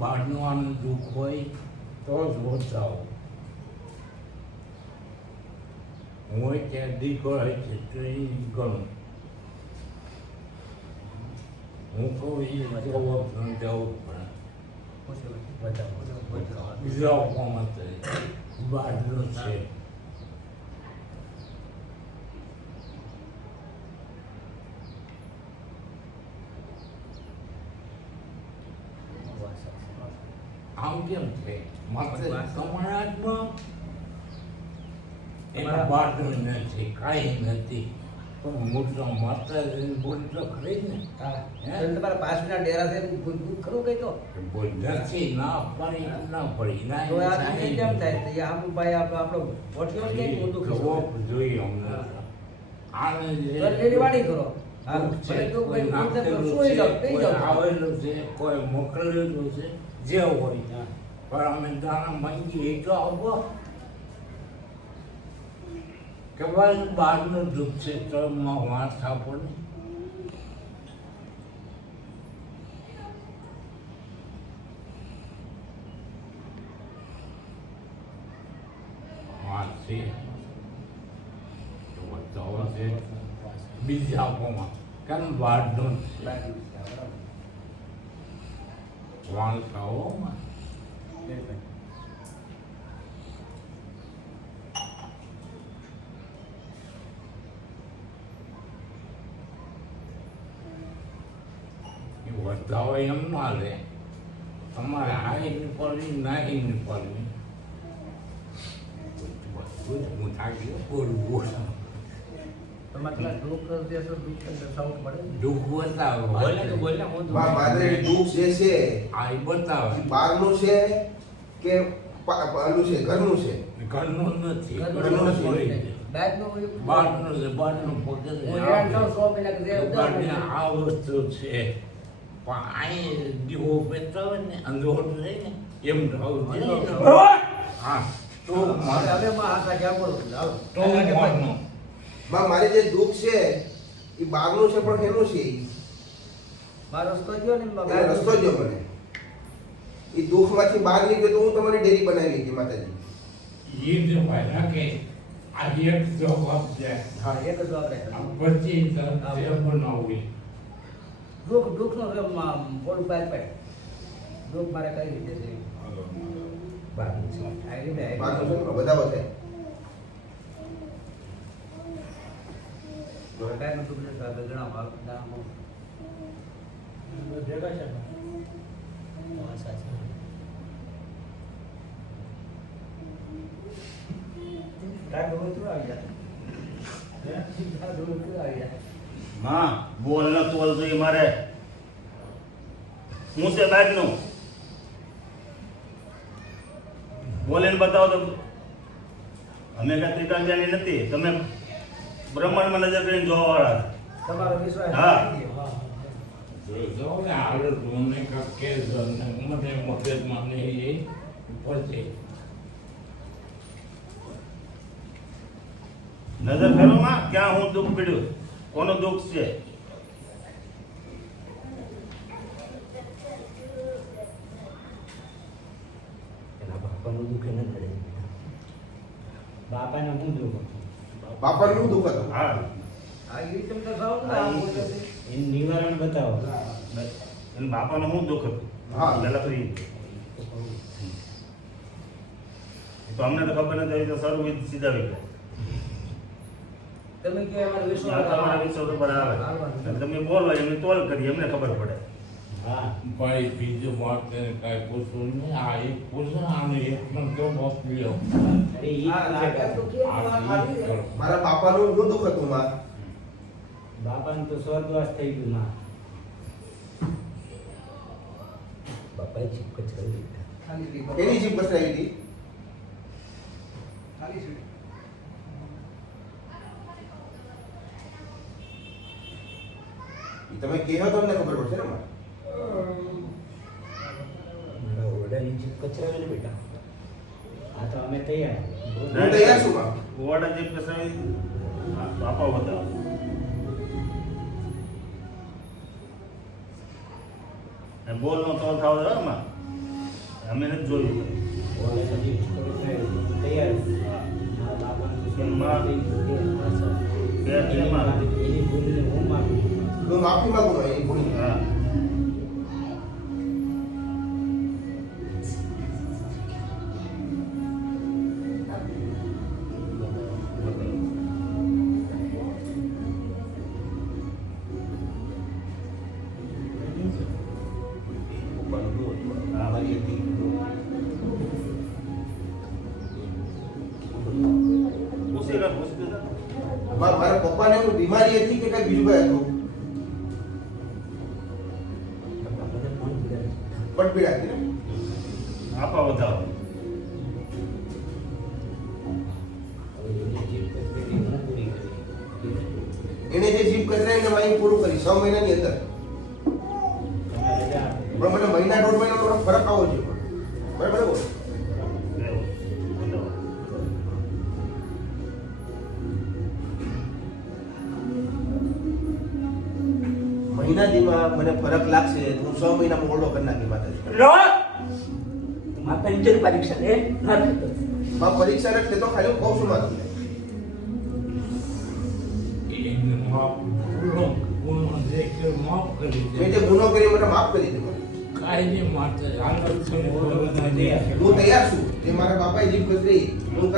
બહારનું આનું દુઃખ હોય તો જ બચાવો. હોય ત્યાં દીકરો હોય છે તો એ ગણું. હું કહું એ જવાબ સમજાવવું પડે. બીજા આપવામાં બહારનું છે. આમ કેમ છે માત્ર તમારા હાથમાં એના બહારનું નથી, કાંઈ નથી. પણ મોટો માતાજીને બોલ તો ખરી ને. તમારા પાસના ડેરા છે ખરું કઈ તો બોલ નથી ના પડી ના પડી ના તો આ કેમ થાય તો આમ ભાઈ આપણો ઓઠિયો કે મોટું ખબર જોઈએ અમને આને જે લેડીવાડી કરો આવેલું છે કોઈ મોકલેલું છે જે હોય પણ અમે દાણા માંગીએ તો આવો કે ભાઈ બહારનું દુઃખ છે તો વાત આપણને વાત છે બતાવો છે બીજા આપોમાં કેમ બહારનું વાંચાઓમાં વધાવો એમ ના લે. તમારે હાઈની પડવી નાહીની પડવી હું થાકી બોલવું દુઃખ બતાવો દુઃખ જે છે આ બતાવો બહારનું છે કે આલું છે ઘરનું છે ઘરનું નથી ઘરનું નથી. બહારનું છે બહારનું પોતે આ વસ્તુ છે પણ અહીં દીવો બેઠો હોય ને અંધોટ રહે ને એમ રહું હા તો મારે જે દુઃખ છે એ બહારનું છે પણ એનું છે રસ્તો ગયો ને રસ્તો જો મને એ દુઃખમાંથી બહાર નીકળ્યો તો હું તમારી ડેરી બનાવી હતી માતાજી. એ જ ભાઈ રાખે આ એક જવાબ છે. હા એક જ વાપરે પછી જે બનાવવું દુઃખનો બોલ પાય દુઃખ મારે કઈ રીતે છે બહારનું છે બધા વધે બેનું દુઃખ ને ઘણા ભાગ દામો ભેગા છે માં બોલ ન તોલ જોઈએ મારે હું છે બાઈક નું બોલીને બતાવો તો અમે કઈ ત્રિકાંજાની નથી. તમે બ્રહ્માંડમાં નજર કરીને જોવા વાળા તમારો વિશ્વાસ હા. જો ને હાલ મને કે મને મગજમાં નહીં પછી નજર કરો માં ક્યાં હું દુઃખ પીડ્યું કોનું દુઃખ છે. એના બાપાનું દુઃખ ન કરે બાપાને હું દુઃખ બાપાનું દુઃખ હતું. હા આ એ તમને સાવ ના એ નિવારણ બતાવો એને બાપાનું શું દુઃખ હતું. હા. પહેલા તો તો અમને તો ખબર નથી તો સર સીધા આવી ગયા. તમે કે અમારો વિશ્વાસ તમારા વિશ્વાસ ઉપર આવે અને તમે બોલો એમને તોલ કરી એમને ખબર પડે. હા ભાઈ બીજું વાત કાંઈ પૂછવું નહીં. આ એક પૂછો આને એક પણ કેવો બાપ લ્યો અરે ઈ લાગે તો કે મારા બાપાનું શું દુઃખ હતું માં? બાપાને તો સ્વર્ગવાસ થઈ ગયું ના બાપાએ જીપ કચરાવી દીધા એની જીભ કસરાવી હતી. તમે કહો તો અમને ખબર પડશે ને માં. મારા ઓરડાની જીપ કચરાવી ને બેટા આ તો અમે તૈયાર હું તૈયાર છું માં. ઓરડા જે કસાઈ બાપા હતા. બોલ નો તોલ થાવ છે એમાં અમે નથી જોયું હું માફી માંગુ છું એ ભૂલ હા મારી હતી મારા પપ્પાને એવું બીમારી હતી કે કઈ બીજું કઈ હતું પટપીડા હતી ને આપા વધાવો એને જે જીભ કચરાઈ એને મારી પૂરું કરી 6 મહિનાની અંદર પણ મને મહિના 1.5 મહિનાનો થોડો ફરક આવવો જોઈએ બરાબર બોલો મહિના દીમાં મને ફરક લાગશે તો હું 6 મહિના મોડો કરી નાખી માતાજી માતાની પરીક્ષા લે માં પરીક્ષા રખતે તો ખાલી હું કહું છું માતું એને માફ કરી મેં જે ગુનો કરી મને માફ કરી દીધો કાયદે માટે હું તૈયાર છું જે મારા બાપાએ જીભ કચરી હું કરવા